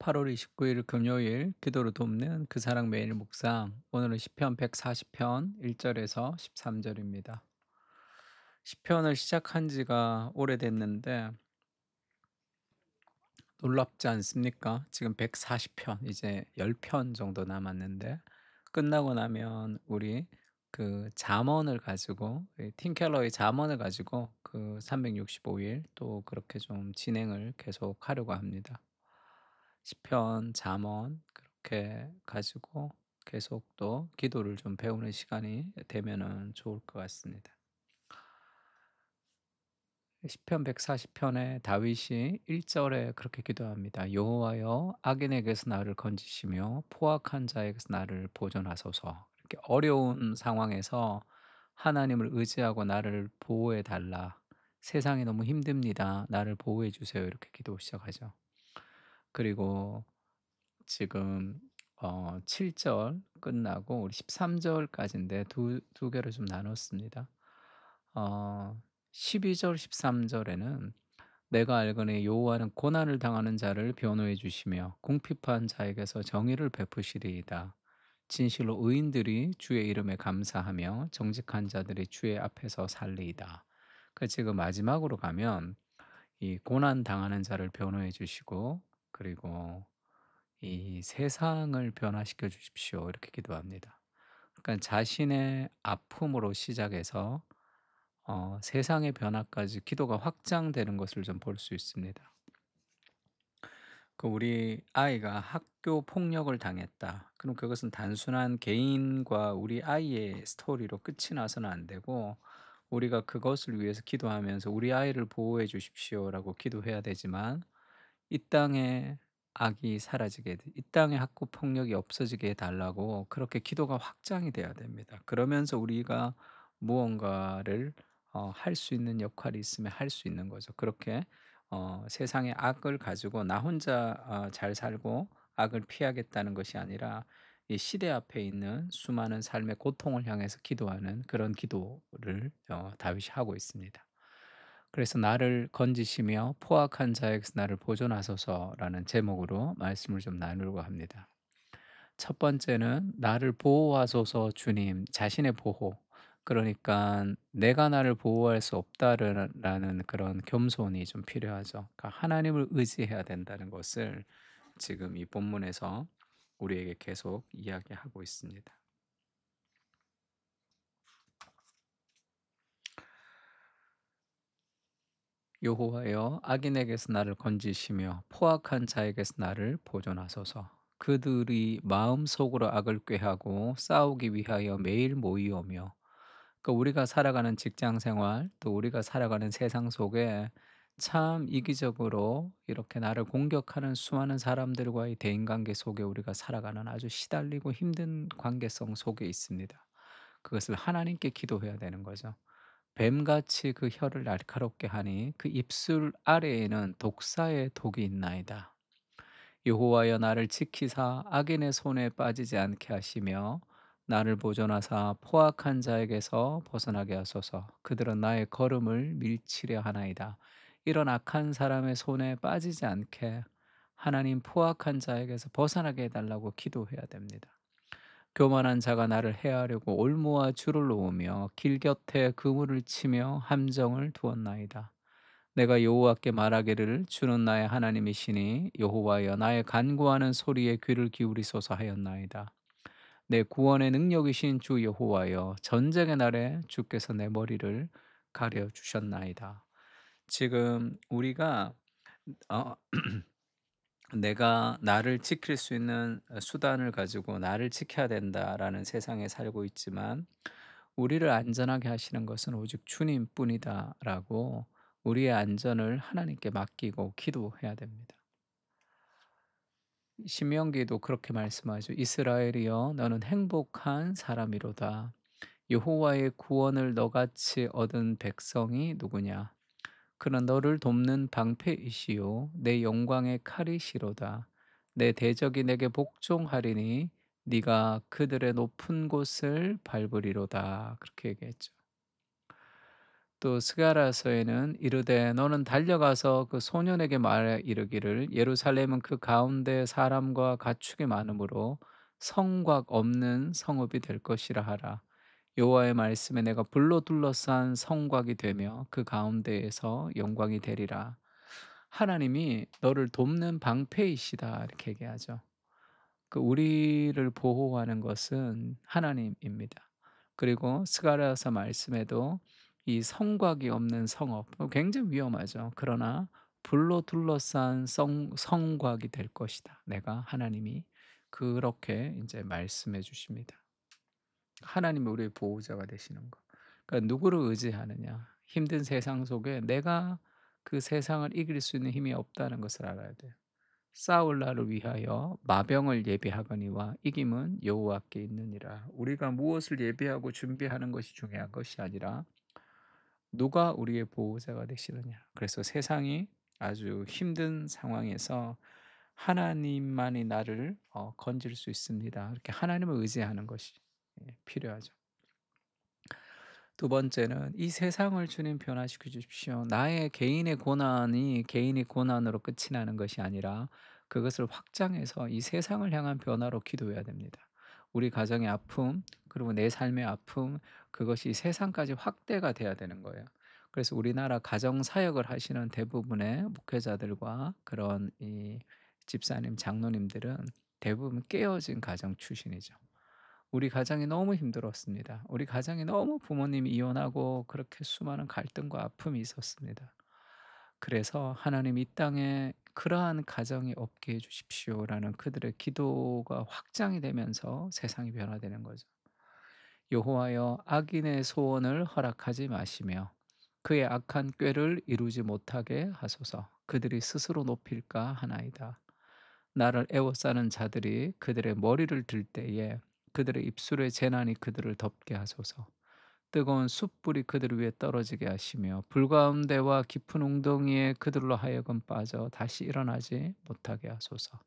8월 29일 금요일 기도로 돕는 그 사랑 매일 묵상. 오늘은 시편 140편 1절에서 13절입니다. 시편을 시작한 지가 오래됐는데 놀랍지 않습니까? 지금 140편 이제 10편 정도 남았는데 끝나고 나면 우리 그 잠언을 가지고 팀 켈러의 잠언을 가지고 그 365일 또 그렇게 좀 진행을 계속 하려고 합니다. 시편, 잠언 그렇게 가지고 계속 또 기도를 좀 배우는 시간이 되면은 좋을 것 같습니다. 시편 140 편에 다윗이 1 절에 그렇게 기도합니다. 여호와여 악인에게서 나를 건지시며 포악한 자에게서 나를 보존하소서. 이렇게 어려운 상황에서 하나님을 의지하고 나를 보호해 달라. 세상이 너무 힘듭니다. 나를 보호해 주세요. 이렇게 기도 시작하죠. 그리고 지금 7절 끝나고 우리 13 절까지인데 두 개로 좀 나눴습니다. 어 12절 13 절에는 "내가 알거니 여호와는 고난을 당하는 자를 변호해 주시며 궁핍한 자에게서 정의를 베푸시리이다. 진실로 의인들이 주의 이름에 감사하며 정직한 자들이 주의 앞에서 살리이다." 그 지금 마지막으로 가면 이 고난 당하는 자를 변호해 주시고 그리고 이 "세상을 변화시켜 주십시오." 이렇게 기도합니다. 그러니까 자신의 아픔으로 시작해서 세상의 변화까지 기도가 확장되는 것을 좀 볼 수 있습니다. 그 우리 아이가 학교 폭력을 당했다. 그럼 그것은 단순한 개인과 우리 아이의 스토리로 끝이 나서는 안 되고 우리가 그것을 위해서 기도하면서 "우리 아이를 보호해 주십시오."라고 기도해야 되지만 이 땅에 악이 사라지게 이 땅에 학교 폭력이 없어지게 해 달라고 그렇게 기도가 확장이 돼야 됩니다. 그러면서 우리가 무언가를 할 수 있는 역할이 있으면 할 수 있는 거죠. 그렇게 세상의 악을 가지고 나 혼자 잘 살고 악을 피하겠다는 것이 아니라 이 시대 앞에 있는 수많은 삶의 고통을 향해서 기도하는 그런 기도를 다윗이 하고 있습니다. 그래서 "나를 건지시며 포악한 자에게서 나를 보존하소서."라는 제목으로 말씀을 좀 나누려고 합니다. 첫 번째는 "나를 보호하소서 주님." 자신의 보호. 그러니까 '내가 나를 보호할 수 없다.'라는 그런 겸손이 좀 필요하죠. 그러니까 하나님을 의지해야 된다는 것을 지금 이 본문에서 우리에게 계속 이야기하고 있습니다. 여호와여 악인에게서 나를 건지시며 포악한 자에게서 나를 보존하소서. 그들이 마음속으로 악을 꾀하고 싸우기 위하여 매일 모이오며. 그 우리가 살아가는 직장 생활 또 우리가 살아가는 세상 속에 참 이기적으로 이렇게 나를 공격하는 수많은 사람들과의 대인관계 속에 우리가 살아가는 아주 시달리고 힘든 관계성 속에 있습니다. 그것을 하나님께 기도해야 되는 거죠. 뱀같이 그 혀를 날카롭게 하니 그 입술 아래에는 독사의 독이 있나이다. 여호와여 나를 지키사 악인의 손에 빠지지 않게 하시며 나를 보존하사 포악한 자에게서 벗어나게 하소서. 그들은 나의 걸음을 밀치려 하나이다. 이런 악한 사람의 손에 빠지지 않게 하나님 포악한 자에게서 벗어나게 해달라고 기도해야 됩니다. 교만한 자가 나를 해하려고 올무와 줄을 놓으며 길 곁에 그물을 치며 함정을 두었나이다. 내가 여호와께 말하기를 주는 나의 하나님이시니 여호와여 나의 간구하는 소리에 귀를 기울이소서 하였나이다. 내 구원의 능력이신 주 여호와여 전쟁의 날에 주께서 내 머리를 가려 주셨나이다. 지금 우리가 어 내가 나를 지킬 수 있는 수단을 가지고 '나를 지켜야 된다.'라는 세상에 살고 있지만 우리를 안전하게 하시는 것은 오직 주님뿐이다라고 우리의 안전을 하나님께 맡기고 기도해야 됩니다. 신명기도 그렇게 말씀하죠. "이스라엘이여 너는 행복한 사람이로다. 여호와의 구원을 너같이 얻은 백성이 누구냐? 그는 너를 돕는 방패이시요 내 영광의 칼이시로다. 내 대적이 내게 복종하리니 네가 그들의 높은 곳을 밟으리로다." 그렇게 얘기했죠. 또 스가랴서에는 이르되 너는 달려가서 그 소년에게 말해 이르기를 예루살렘은 그 가운데 사람과 가축이 많으므로 성곽 없는 성읍이 될 것이라 하라. 여호와의 말씀에 내가 불로 둘러싼 성곽이 되며 그 가운데에서 영광이 되리라. 하나님이 너를 돕는 방패이시다 이렇게 얘기하죠. 그 우리를 보호하는 것은 하나님입니다. 그리고 스가랴서 말씀에도 이 성곽이 없는 성읍 굉장히 위험하죠. 그러나 불로 둘러싼 성곽이 될 것이다. 내가 하나님이 그렇게 이제 말씀해 주십니다. 하나님이 우리의 보호자가 되시는 거. 그러니까 누구를 의지하느냐. 힘든 세상 속에 내가 그 세상을 이길 수 있는 힘이 없다는 것을 알아야 돼요. 싸울 날을 위하여 마병을 예비하거니와 이김은 여호와께 있느니라. 우리가 무엇을 예비하고 준비하는 것이 중요한 것이 아니라 누가 우리의 보호자가 되시느냐. 그래서 세상이 아주 힘든 상황에서 하나님만이 나를 건질 수 있습니다. 이렇게 하나님을 의지하는 것이 필요하죠. 두 번째는 이 세상을 주님 변화시켜 주십시오. 나의 개인의 고난이 개인의 고난으로 끝이 나는 것이 아니라 그것을 확장해서 이 세상을 향한 변화로 기도해야 됩니다. 우리 가정의 아픔, 그리고 내 삶의 아픔, 그것이 세상까지 확대가 돼야 되는 거예요. 그래서 우리나라 가정 사역을 하시는 대부분의 목회자들과 그런 이 집사님, 장로님들은 대부분 깨어진 가정 출신이죠. 우리 가정이 너무 힘들었습니다. 우리 가정이 너무 부모님이 이혼하고 그렇게 수많은 갈등과 아픔이 있었습니다. 그래서 하나님 이 땅에 그러한 가정이 없게 해 주십시오라는 그들의 기도가 확장이 되면서 세상이 변화되는 거죠. 여호와여 악인의 소원을 허락하지 마시며 그의 악한 꾀를 이루지 못하게 하소서. 그들이 스스로 높일까 하나이다. 나를 애워싸는 자들이 그들의 머리를 들 때에 그들의 입술의 재난이 그들을 덮게 하소서. 뜨거운 숯불이 그들 위에 떨어지게 하시며 불 가운데와 깊은 웅덩이에 그들로 하여금 빠져 다시 일어나지 못하게 하소서.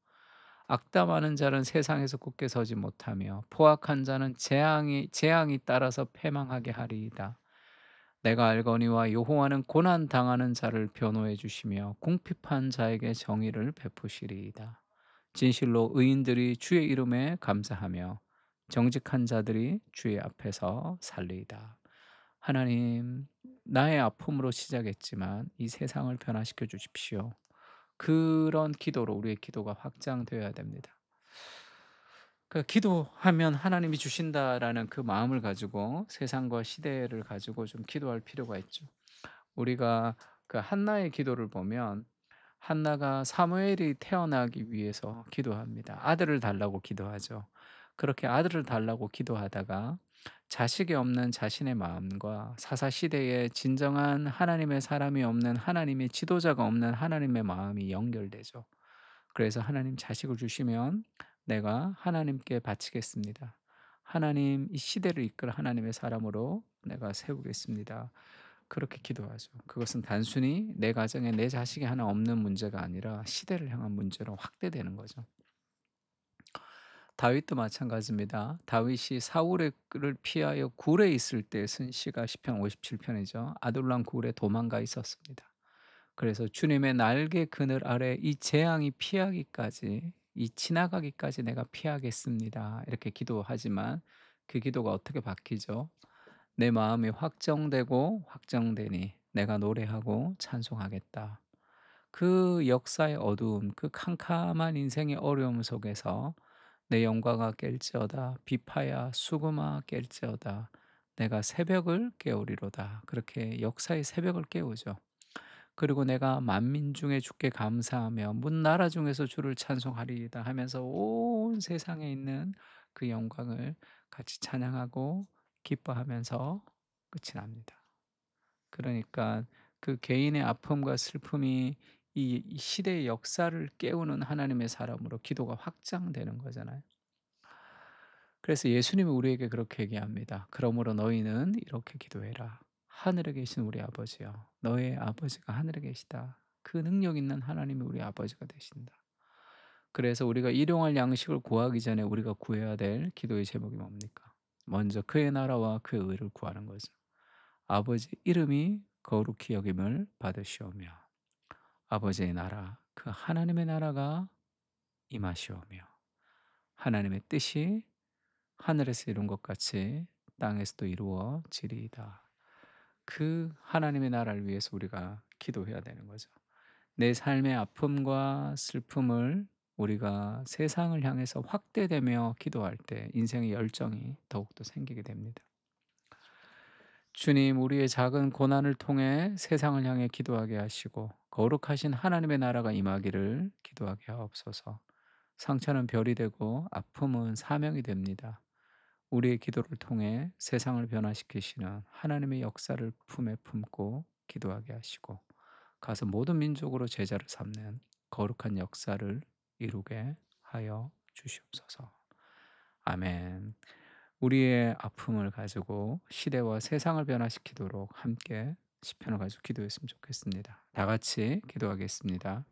악담하는 자는 세상에서 굳게 서지 못하며 포악한 자는 재앙이 따라서 패망하게 하리이다. 내가 알거니와 여호와는 고난 당하는 자를 변호해 주시며 궁핍한 자에게 정의를 베푸시리이다. 진실로 의인들이 주의 이름에 감사하며 정직한 자들이 주의 앞에서 살리이다. 하나님, 나의 아픔으로 시작했지만 이 세상을 변화시켜 주십시오. 그런 기도로 우리의 기도가 확장되어야 됩니다. 그 기도하면 하나님이 주신다라는 그 마음을 가지고 세상과 시대를 가지고 좀 기도할 필요가 있죠. 우리가 그 한나의 기도를 보면 한나가 사무엘이 태어나기 위해서 기도합니다. 아들을 달라고 기도하죠. 그렇게 아들을 달라고 기도하다가 자식이 없는 자신의 마음과 사사 시대에 진정한 하나님의 사람이 없는 하나님의 지도자가 없는 하나님의 마음이 연결되죠. 그래서 하나님 자식을 주시면 내가 하나님께 바치겠습니다. 하나님 이 시대를 이끌 하나님의 사람으로 내가 세우겠습니다. 그렇게 기도하죠. 그것은 단순히 내 가정에 내 자식이 하나 없는 문제가 아니라 시대를 향한 문제로 확대되는 거죠. 다윗도 마찬가지입니다. 다윗이 사울을 피하여 굴에 있을 때 쓴 시가 시편 57편이죠. 아둘람 굴에 도망가 있었습니다. 그래서 주님의 날개 그늘 아래 이 재앙이 피하기까지 이 지나가기까지 내가 피하겠습니다. 이렇게 기도하지만 그 기도가 어떻게 바뀌죠? 내 마음이 확정되고 확정되니 내가 노래하고 찬송하겠다. 그 역사의 어두움, 그 캄캄한 인생의 어려움 속에서 내 영광아 깰지어다 비파야 수금아 깰지어다 내가 새벽을 깨우리로다. 그렇게 역사의 새벽을 깨우죠. 그리고 내가 만민 중에 주께 감사하며 문 나라 중에서 주를 찬송하리이다 하면서 온 세상에 있는 그 영광을 같이 찬양하고 기뻐하면서 끝이 납니다. 그러니까 그 개인의 아픔과 슬픔이 이 시대의 역사를 깨우는 하나님의 사람으로 기도가 확장되는 거잖아요. 그래서 예수님이 우리에게 그렇게 얘기합니다. 그러므로 너희는 이렇게 기도해라. 하늘에 계신 우리 아버지여, 너의 아버지가 하늘에 계시다. 그 능력 있는 하나님이 우리 아버지가 되신다. 그래서 우리가 일용할 양식을 구하기 전에 우리가 구해야 될 기도의 제목이 뭡니까? 먼저 그의 나라와 그의 의를 구하는 거죠. 아버지 이름이 거룩히 여김을 받으시오며 아버지의 나라 그 하나님의 나라가 임하시오며 하나님의 뜻이 하늘에서 이룬 것 같이 땅에서도 이루어지리이다. 그 하나님의 나라를 위해서 우리가 기도해야 되는 거죠. 내 삶의 아픔과 슬픔을 우리가 세상을 향해서 확대되며 기도할 때 인생의 열정이 더욱더 생기게 됩니다. 주님, 우리의 작은 고난을 통해 세상을 향해 기도하게 하시고 거룩하신 하나님의 나라가 임하기를 기도하게 하옵소서. 상처는 별이 되고 아픔은 사명이 됩니다. 우리의 기도를 통해 세상을 변화시키시는 하나님의 역사를 품에 품고 기도하게 하시고 가서 모든 민족으로 제자를 삼는 거룩한 역사를 이루게 하여 주시옵소서. 아멘. 우리의 아픔을 가지고 시대와 세상을 변화시키도록 함께 시편을 가지고 기도했으면 좋겠습니다. 다 같이 기도하겠습니다.